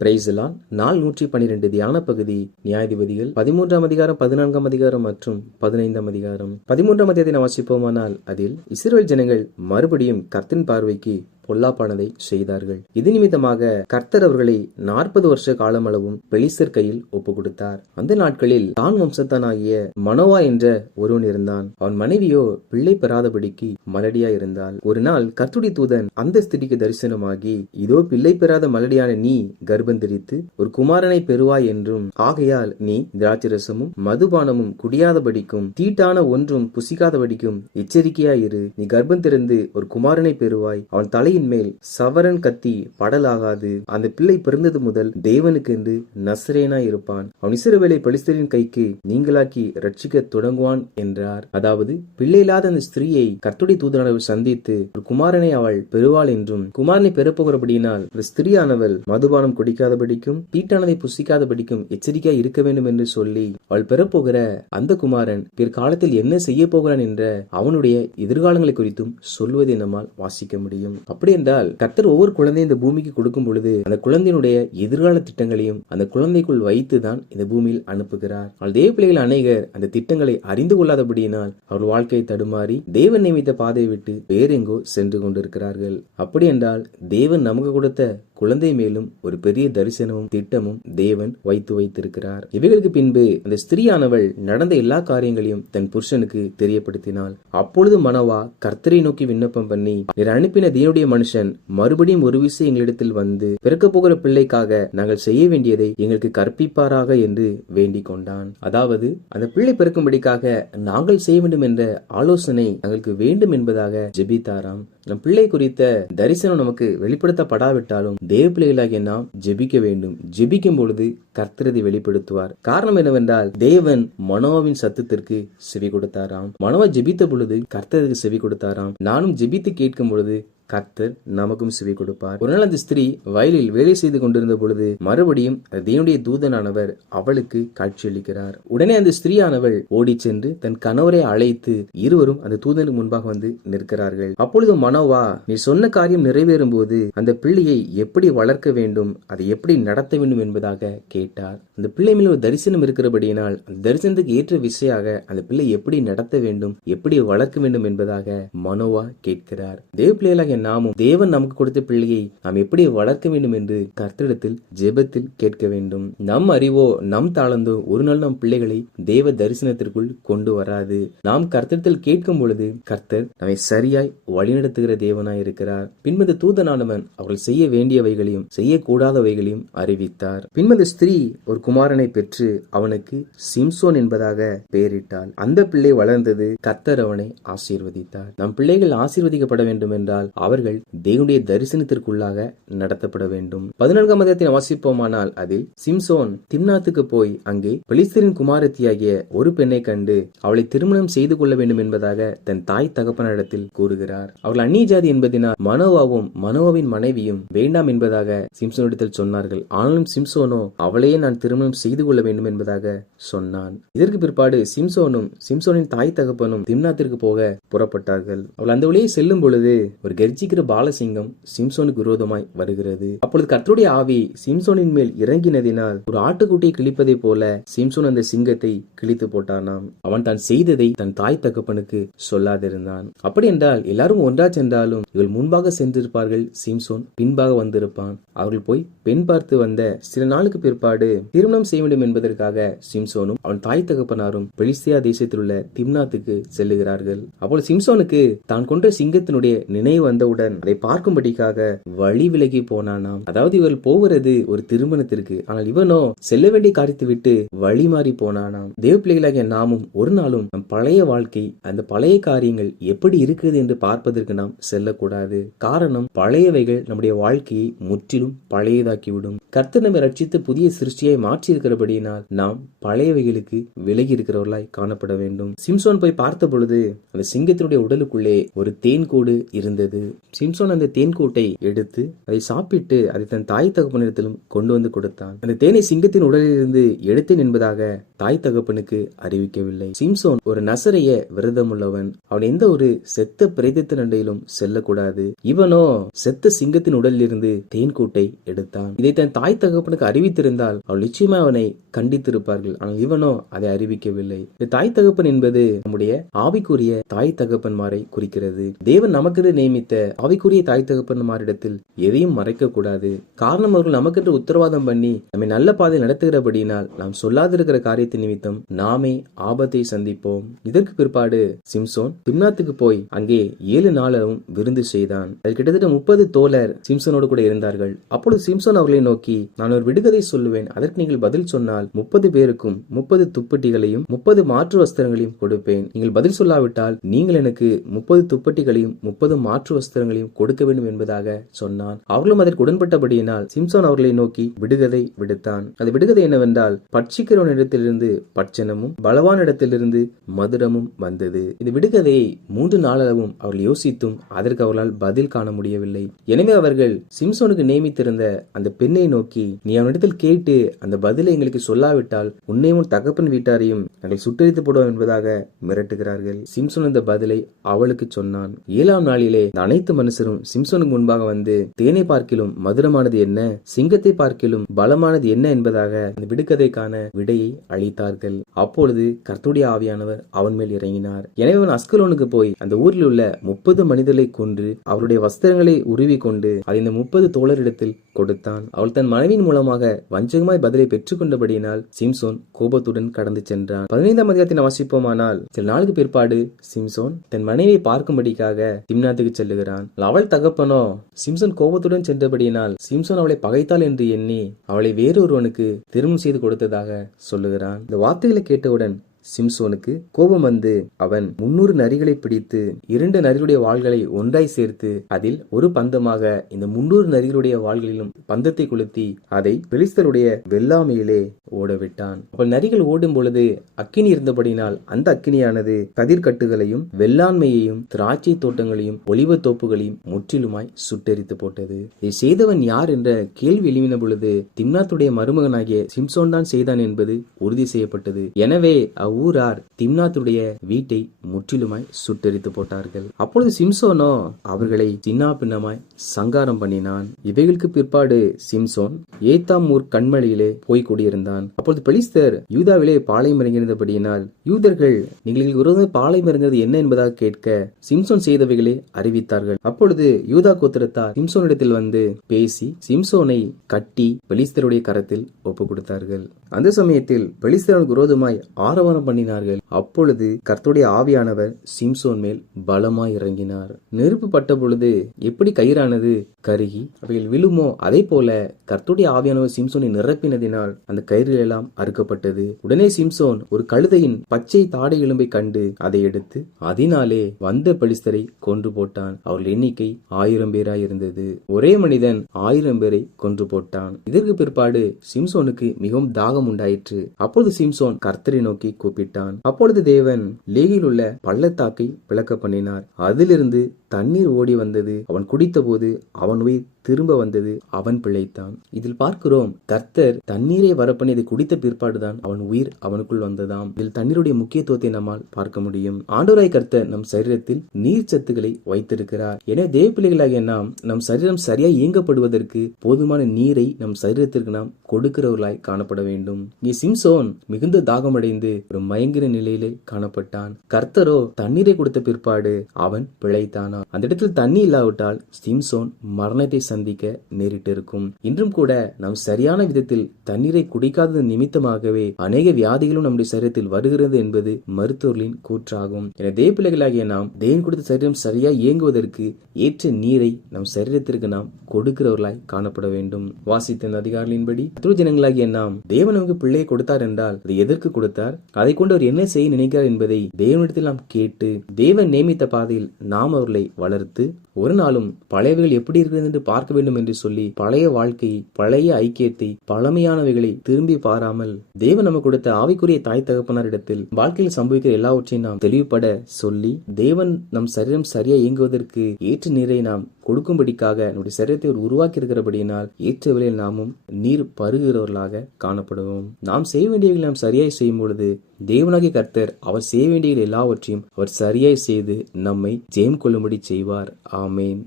பிரைஸ்லான் நாள் 112 தியான பகுதி நியாயாதிபதிகள் 13ஆம் அதிகாரம் 14ஆம் அதிகாரம் மற்றும் 15ஆம் அதிகாரம். 13ஆம் அதிகாரத்தை வாசிப்போமானால் அதில் இஸ்ரவேல் ஜனங்கள் மறுபடியும் கர்த்தரின் பார்வைக்கு பொல்லாப்பானதை செய்தார்கள். இது நிமித்தமாக கர்த்தர் அவர்களை 40 வருஷ காலமளவும் பெலிஸ்தர் கையில் ஒப்பு கொடுத்தார். அந்த நாட்களில் தான் வம்சத்தானாகிய மனோவா என்ற ஒருவன் இருந்தான். அவன் மனைவியோ பிள்ளை பெறாதபடிக்கு மலடியா இருந்தாள். ஒரு நாள் கர்த்தருடைய தூதன் அந்த ஸ்திரிக்கு தரிசனமாகி, இதோ பிள்ளை பெறாத மலடியான நீ கர்ப்பந்தரித்து ஒரு குமாரனை பெறுவாய் என்றும், ஆகையால் நீ திராட்சரசமும் மதுபானமும் குடியாதபடிக்கும் தீட்டான ஒன்றும் புசிக்காதபடிக்கும் எச்சரிக்கையாயிரு. நீ கர்ப்பம் திறந்து ஒரு குமாரனை பெறுவாய். அவன் தலையில் மேல் சவரன் கத்தி படலாகாது. அந்த பிள்ளை பிறந்தது முதல் தேவனுக்கு என்று நசரேனாய் இருப்பான். அவன் இஸ்ரவேலை பெலிஸ்தரின் கைக்கு நீங்களாக்கி ரட்சிக்க தொடங்குவான் என்றார். அதாவது பிள்ளை இல்லாத அந்த ஸ்திரீயை கர்த்தருடைய தூதனானவர் சந்தித்து ஒரு குமாரனை அவள் பெறுவாள் என்றும், குமாரனை பெறப்போகிறபடியினால் அந்த ஸ்திரீயானவள் மதுபானம் குடிக்காதபடிக்கும் தீட்டானதை புசிக்காதபடிக்கும் எச்சரிக்கையா இருக்க வேண்டும் என்று சொல்லி, அவள் பெறப்போகிற அந்த குமாரன் பிற்காலத்தில் என்ன செய்ய போகிறான் என்ற அவனுடைய எதிர்காலங்களை குறித்தும் சொல்வதை நம்மால் வாசிக்க முடியும். அப்படி என்றால் கர்த்தர் ஒவ்வொரு குழந்தையும் இந்த பூமிக்கு கொடுக்கும் பொழுது அந்த குழந்தையினுடைய எதிர்கால திட்டங்களையும் அந்த குழந்தைக்குள் வைத்துதான் இந்த பூமியில் அனுப்புகிறார். தேவ பிள்ளைகள் அநேகர் அந்த திட்டங்களை அறிந்து கொள்ளாதபடியினால் அவர்கள் வாழ்க்கையை தடுமாறி தேவன் நியமித்த பாதையை விட்டு வேறெங்கோ சென்று கொண்டிருக்கிறார்கள். அப்படி என்றால் தேவன் நமக்கு கொடுத்த குழந்தை மேலும் ஒரு பெரிய தரிசனமும் திட்டமும் தேவன் வைத்திருக்கிறார். இவைகளுக்கு பின்பு அந்த ஸ்திரீயானவள் நடந்த எல்லா காரியங்களையும் தன் புருஷனுக்கு தெரியப்படுத்தினாள். அப்பொழுது மனோவா கர்த்தரை நோக்கி விண்ணப்பம் பண்ணி, நீர் அனுப்பின தேவனுடைய மனுஷன் மறுபடியும் ஒரு விஷயம் எங்களிடத்தில் வந்து பிறக்க போகிற பிள்ளைக்காக நாங்கள் செய்ய வேண்டியதை எங்களுக்கு கற்பிப்பாராக என்று வேண்டிக் கொண்டான். அதாவது அந்த பிள்ளை பிறக்கும்படிக்காக நாங்கள் செய்ய வேண்டும் என்ற ஆலோசனை எங்களுக்கு வேண்டும் என்பதாக ஜெபித்தாராம். நம் பிள்ளை குறித்த தரிசனம் நமக்கு வெளிப்படுத்தப்படாவிட்டாலும் தேவ பிள்ளைகளாகிய நாம் ஜெபிக்க வேண்டும். ஜெபிக்கும் பொழுது கர்த்தரை வெளிப்படுத்துவார். காரணம் என்னவென்றால் தேவன் மனோவாவின் சத்தத்திற்கு செவி கொடுத்தாராம். மனோவா ஜெபித்த பொழுது கர்த்தருக்கு செவி கொடுத்தாராம். நானும் ஜெபித்து கேட்கும் பொழுது கர்த்தர் நமக்கும் செவி கொடுப்பார். ஒரு நாள் அந்த ஸ்திரீ வயலில் வேலை செய்து கொண்டிருந்த பொழுது மறுபடியும் தேவனுடைய தூதனானவர் அவளுக்கு காட்சியளிக்கிறார். உடனே அந்த ஸ்திரீயானவள் ஓடி சென்று தன் கணவரை அழைத்து இருவரும் அந்த தூதனுக்கு முன்பாக வந்து நிற்கிறார்கள். அப்பொழுது மனோவா, நீ சொன்ன காரியம் நிறைவேறும் போது அந்த பிள்ளையை எப்படி வளர்க்க வேண்டும், அதை எப்படி நடத்த வேண்டும் என்பதாக கேட்டார். அந்த பிள்ளை மேல் ஒரு தரிசனம் இருக்கிறபடியினால் அந்த தரிசனத்துக்கு ஏற்ற விஷயாக அந்த பிள்ளை எப்படி நடத்த வேண்டும், எப்படி வளர்க்க வேண்டும் என்பதாக மனோவா கேட்கிறார். தேவ பிள்ளைகளாக நாமும் தேவன் நமக்கு கொடுத்த பிள்ளையை நாம் எப்படி வளர்க்க வேண்டும் என்று கர்த்தரிடத்தில் ஜெபத்தில் கேட்க வேண்டும். நம் அறிவோ நம் தாளந்தோ ஒரு நாள் நம் பிள்ளைகளை தேவ தரிசனத்திற்குள் கொண்டு வராது. நாம் கர்த்தரிடத்தில் கேட்கும் பொழுது கர்த்தர் நம்மை சரியாய் வழிநடத்துகிற தேவனாய் இருக்கிறார். பின்பு தூதனானவன் அவர்கள் செய்ய வேண்டியவைகளையும் செய்யக்கூடாதவைகளையும் அறிவித்தார். பின்பு ஸ்திரீ ஒரு குமாரனை பெற்று அவனுக்கு சிம்சோன் என்பதாக பெயரிட்டாள். அந்த பிள்ளை வளர்ந்தது. கர்த்தர் அவனை ஆசீர்வதித்தார். நம் பிள்ளைகள் ஆசீர்வதிக்கப்பட வேண்டும் என்றால் அவர்கள் தேவனுடைய தரிசனத்திற்குள்ளாக நடத்தப்பட வேண்டும். 14ஆம் அதிகாரத்தை வாசிப்போமானால் அதில் சிம்சோன் திம்னாத்துக்கு போய் அங்கே பெலிஸ்தரின் குமாரத்தியாகிய ஒரு பெண்ணை கண்டு அவளை திருமணம் செய்து கொள்ள வேண்டும் என்பதாக தன் தாய் தகப்பனிடத்தில் கூறுகிறார். அவர்கள் அந்நிய ஜாதி என்பதனால் மனோவாவும் மனோவாவின் மனைவியும் வேண்டாம் என்பதாக சிம்சோனிடத்தில் சொன்னார்கள். ஆனாலும் சிம்சோனோ அவளையே நான் திருமணம் செய்து கொள்ள வேண்டும் என்பதாக சொன்னான். இதற்கு பிற்பாடு சிம்சோனும் சிம்சோனின் தாய் தகப்பனும் திம்னாத்திற்கு போக புறப்பட்டார்கள். அவள் அந்த வழியே செல்லும் பொழுது ஒரு கர்ஜிக்கிற பாலசிங்கம் சிம்சோனுக்கு விரோதமாய் வருகிறது. அப்பொழுது கர்த்தருடைய ஆவி சிம்சோனின் மேல் இறங்கினதினால் ஒரு ஆட்டுக்குட்டியை கிழிப்பதை போல சிம்சோன் அந்த சிங்கத்தை கிழித்து போட்டானாம். அவன் தான் செய்ததை தன் தாய் தகப்பனுக்கு சொல்லாதிருந்தான். அப்படி என்றால் எல்லாரும் ஒன்றா சென்றாலும் இவள் முன்பாக சென்றிருப்பார்கள், சிம்சோன் பின்பாக வந்திருப்பான். அவர்கள் போய் பெண் பார்த்து வந்த சில நாளுக்கு பிற்பாடு திருமணம் செய்ய வேண்டும் என்பதற்காக சிம்சோனும் அவன் தாய் தகப்பனாரும் பெலிஸ்தியா தேசத்தில் உள்ள திம்னாத்துக்கு செல்லுகிறார்கள். அப்போது சிம்சோனுக்கு தான் கொன்ற சிங்கத்தினுடைய நினைவு வந்தவுடன் அதை பார்க்கும்படிக்காக வழி விலகி போனானாம். அதாவது இவள் போகிறது ஒரு திருமணத்திற்கு, ஆனால் இவனோ செல்ல வேண்டிய காரியத்தை விட்டு வழி மாறி போனானாம். தேவ பிள்ளைகளாகிய நாமும் ஒரு நாளும் நம் பழைய வாழ்க்கை அந்த பழைய காரியங்கள் எப்படி இருக்கிறது என்று பார்ப்பதற்கு நாம் செல்லக்கூடாது. காரணம் பழையவைகள் நம்முடைய வாழ்க்கையை முற்றிலும் பழையதாக்கிவிடும். கர்த்தர் நம்மை ரட்சித்து புதிய சிருஷ்டியாய் மாற்றி இருக்கிறபடியினால் நாம் பழையவைகளுக்கு விலகி இருக்கிறவர்களாய் காணப்பட வேண்டும். சிம்சோன் போய் பார்த்த பொழுது அந்த சிங்கத்தினுடைய உடலுக்குள்ளே ஒரு தேன் கூடு இருந்தது. சிம்சோன் அந்த தேன்கூட்டை எடுத்து அதை சாப்பிட்டு அதை தன் தாய் தகப்பனிடத்திலும் கொண்டு வந்து கொடுத்தான். அந்த தேனை சிங்கத்தின் உடலிலிருந்து எடுத்தேன் என்பதாக தாய் தகப்பனுக்கு அறிவிக்கவில்லை. சிம்சோன் ஒரு நசரைய விரதம் உள்ளவன். அவன் எந்த ஒரு செத்த பிரேதத்தின் அண்டையிலும் செல்லக்கூடாது. இவனோ செத்த சிங்கத்தின் உடலில் இருந்து தேன்கூட்டை எடுத்தான். இதை தன் தாய் தகப்பனுக்கு அறிவித்திருந்தால் அவள் நிச்சயமா அவனை கண்டித்திருப்பார்கள். ஆனால் இவனோ அதை அறிவிக்கவில்லை. இந்த தாய் தகப்பன் என்பது நம்முடைய ஆவிக்குரிய தாய் தகப்பன்மாரை குறிக்கிறது. தேவன் நமக்கு நியமித்த ஆவிக்குரிய தாய் தகப்பன்மாரிடத்தில் எதையும் மறைக்க கூடாது. காரணம் அவர்கள் நமக்கென்று உத்தரவாதம் பண்ணி நம்மை நல்ல பாதையில் நடத்துகிறபடியினால் நாம் சொல்லாதிருக்கிற காரியத்தின் நிமித்தம் நாமே ஆபத்தை சந்திப்போம். இதற்கு பிற்பாடு சிம்சோன் திம்னாத்துக்கு போய் அங்கே 7 நாளும் விருந்து செய்தான். அதில் கிட்டத்தட்ட 30 தோழர் சிம்சோனோடு கூட இருந்தார்கள். அப்பொழுது சிம்சோன் அவர்களை நோக்கி, நான் ஒரு விடுகதை சொல்லுவேன், அதற்கு நீங்கள் பதில் சொன்னால் 30 பேருக்கும் 30 துப்பட்டிகளையும் 30 மாற்று வஸ்திரங்களையும் கொடுப்பேன். நீங்கள் பதில் சொல்லாவிட்டால் நீங்கள் எனக்கு 30 துப்பட்டிகளையும் 30 மாற்று வஸ்திரங்களையும் கொடுக்க வேண்டும் என்பதாக சொன்னான். அவர்களும் அதற்கு உடன்பட்டபடியினால் சிம்சோன் அவர்களை நோக்கி விடுகதை விடுத்தான். அது விடுகதை என்னவென்றால், பட்சிக்கிறவனிடத்திலிருந்து பட்சணமும் பலவானிடத்திலிருந்து மதுரமும் வந்தது. இந்த விடுகதையை 3 நாளளவும் அவர்கள் யோசித்தும் அதற்கு அவர்களால் பதில் காண முடியவில்லை. எனவே அவர்கள் சிம்சோனுக்கு நியமித்திருந்த அந்த பெண்ணை நோக்கி, நீ அவனிடத்தில் கேட்டு அந்த பதிலை எங்களுக்கு சொல்லாவிட்டால் உன்னையும் தகப்பன் வீட்டாரையும் நாங்கள் சுட்டரித்து போடுவோம் என்பதாக மிரட்டுகிறார்கள். சிம்சோன் இந்த பதிலை அவளுக்கு சொன்னான். 7ஆம் நாளிலே அனைத்து மனுஷரும் சிம்சோனுக்கு முன்பாக வந்து, தேனை பார்க்கிலும் மதுரமானது என்ன, சிங்கத்தை பார்க்கிலும் பலமானது என்ன என்பதாக அந்த விடுகதைக்கான விடையை அளித்தார்கள். அப்பொழுது கர்த்தருடைய ஆவியானவர் அவன் மேல் இறங்கினார். எனவே அவன் அஸ்கலோனுக்கு போய் அந்த ஊரில் உள்ள 30 மனிதர்களை கொன்று அவருடைய வஸ்திரங்களை உருவி கொண்டு அதை இந்த 30 தோழரிடத்தில் கொடுத்தான். அவள் தன் மனைவியின் மூலமாக வஞ்சகமாய் பதிலை பெற்றுக் கொண்டபடியினால் சிம்சோன் கோபத்துடன் கடந்து சென்றான். 15ஆம் அதிகாரத்தை வாசிப்போமானால், சில நாளுக்கு பிற்பாடு சிம்சோன் தன் மனைவியை பார்க்கும்படிக்காக திம்னாத்துக்கு செல்லுகிறான். அவள் தகப்பனோ சிம்சோன் கோபத்துடன் சென்றபடியினால் சிம்சோன் அவளை பகைத்தாள் என்று எண்ணி அவளை வேறொருவனுக்கு திருமணம் செய்து கொடுத்ததாக சொல்லுகிறான். இந்த வார்த்தைகளை கேட்டவுடன் சிம்சோனுக்கு கோபம் வந்து அவன் 300 நரிகளை பிடித்து 2 நரிகளுடைய வாள்களை ஒன்றாய் சேர்த்து அதில் ஒரு பந்தமாக இந்த 300 நரிகளுடைய வாள்களிலும் பந்தத்தை கொளுத்தி அதை பெலிஸ்தருடைய வெள்ளாமையிலே ஓடவிட்டான். அவள் நரிகள் ஓடும் பொழுது அக்கினி இருந்தபடினால் அந்த அக்கினியானது கதிர்கட்டுகளையும் வெள்ளாண்மையையும் திராட்சை தோட்டங்களையும் ஒலிவ தோப்புகளையும் முற்றிலுமாய் சுட்டெரித்து போட்டது. இதை செய்தவன் யார் என்ற கேள்வி எழுப்பின பொழுது திம்னாத்துடைய மருமகனாகிய சிம்சோன் தான் செய்தான் என்பது உறுதி செய்யப்பட்டது. எனவே ஊரார் திம்னாத்துடைய வீட்டை முற்றிலுமாய் சுட்டெரித்து போட்டார்கள். அப்பொழுது சிம்சோனோ அவர்களை சின்ன பின்னமாய் சங்காரம் பண்ணினான். இவைகளுக்கு பிற்பாடு சிம்சோன் ஏத்தாம் ஊர் கண்மலையிலே போய் கூடியிருந்தான். அப்பொழுது பெலிஸ்தர் யூதாவிலே பாளையம் இறங்கியிருந்தபடியினால் யூதர்கள் நீங்கள் விரோத பாளையம் இறங்குறது என்ன என்பதாக கேட்க சிம்சோன் செய்தவைகளை அறிவித்தார்கள். அப்பொழுது யூதா கோத்திரத்தார் சிம்சோனிடத்தில் வந்து பேசி சிம்சோனை கட்டி பெலிஸ்தருடைய கரத்தில் ஒப்பு கொடுத்தார்கள். அந்த சமயத்தில் பெலிஸ்தருக்கு விரோதமாய் ஆரவாரம் பண்ணினார்கள். அப்பொழுது கர்த்தருடைய ஆவியானவர் சிம்சோன் மேல் பலமாய் இறங்கினார். நெருப்பு பட்ட பொழுது எப்படி கயிறானது கருகி அவைகள் விழுமோ அதே போல கர்த்தருடைய ஆவியானவர் சிம்சோனை நிரப்பினதினால் அந்த கயிறு எல்லாம் அறுக்கப்பட்டது. உடனே சிம்சோன் ஒரு கழுதையின் பச்சை தாடை எலும்பை கண்டு அதை எடுத்து அதனாலே வந்த பெலிஸ்தரை கொன்று போட்டான். அவர்கள் எண்ணிக்கை 1000 பேராய் இருந்தது. ஒரே மனிதன் 1000 பேரை கொன்று போட்டான். இதற்கு பிற்பாடு சிம்சோனுக்கு மிகவும் தாகம் உண்டாயிற்று. அப்பொழுது சிம்சோன் கர்த்தரை நோக்கி கூப்பிட்டான். அப்பொழுது தேவன் லேகியில் உள்ள பள்ளத்தாக்கை பிளக்க பண்ணினார். அதிலிருந்து தண்ணீர் ஓடி வந்தது. அவன் குடித்த போது அவன் உயிர் திரும்ப வந்தது. அவன் பிழைத்தான். இதில் பார்க்கிறோம், கர்த்தர் தண்ணீரை வரப்பண்ணி அதை குடித்த பிற்பாடுதான் அவன் உயிர் அவனுக்குள் வந்ததாம். இதில் தண்ணீருடைய முக்கியத்துவத்தை நம்மால் பார்க்க முடியும். ஆண்டவராய் கர்த்தர் நம் சரீரத்தில் நீர் சத்துக்களை வைத்திருக்கிறார். எனவே தேவ பிள்ளைகளாகிய நாம் நம் சரீரம் சரியாய் இயங்கப்படுவதற்கு போதுமான நீரை நம் சரீரத்திற்கு நாம் கொடுக்கிறவர்களாய் காணப்பட வேண்டும். இங்கே சிம்சோன் மிகுந்த தாகமடைந்து ஒரு மயங்கிற நிலையிலே காணப்பட்டான். கர்த்தரோ தண்ணீரை கொடுத்த பிற்பாடு அவன் பிழைத்தானா. அந்த இடத்தில் தண்ணி இல்லாவிட்டால் சிம்சோன் மரணத்தை சந்திக்க நேரிட்டு இருக்கும். இன்றும் கூட நாம் சரியான விதத்தில் தண்ணீரை குடிக்காதது நிமித்தமாகவே அநேக வியாதிகளும் நம்முடைய சரீரத்தில் வருகிறது என்பது மருத்துவர்களின் கூற்றாகும். என தேவ பிள்ளைகளாகிய நாம் தேவன் கொடுத்த சரீரம் சரியா இயங்குவதற்கு ஏற்ற நீரை நம் சரீரத்திற்கு நாம் கொடுக்கிறவர்களாய் காணப்பட வேண்டும். வாசித்த அதிகாரிகளின்படி ஜனங்களாகிய நாம் தேவன் நமக்கு பிள்ளையை கொடுத்தார் என்றால் அதை எதற்கு கொடுத்தார், அதை கொண்டு அவர் என்ன செய்ய நினைக்கிறார் என்பதை தேவனிடத்தில் நாம் கேட்டு தேவன் நியமித்த பாதையில் நாம் அவர்களை வளர்த்து ஒரு நாளும் பழையவைகள் எப்படி இருக்கிறது என்று பார்க்க வேண்டும் என்று சொல்லி பழைய வாழ்க்கையை, பழைய ஐக்கியத்தை, பழமையானவைகளை திரும்பி பாராமல் தேவன் நமக்கு கொடுத்த ஆவிக்குரிய தாய் தகப்பனார் இடத்தில் வாழ்க்கையில் சம்பவிக்கிற எல்லாவற்றையும் நாம் தெளிவுபட சொல்லி, தேவன் நம் சரீரம் சரியா இயங்குவதற்கு ஏற்ற நீரை நாம் கொடுக்கும்படிக்காக நம்முடைய சரீரத்தை உருவாக்கி இருக்கிறபடியினால் ஏற்ற வேளையில் நாமும் நீர் பருகிறவர்களாக காணப்படுவோம். நாம் செய்ய வேண்டியவர்கள் நாம் சரியாய் செய்யும் பொழுது தேவனாகிய கர்த்தர் அவர் செய்ய வேண்டிய எல்லாவற்றையும் அவர் சரியாய் செய்து நம்மை ஜெயம் கொள்ளும்படி செய்வார். ஆமேன்.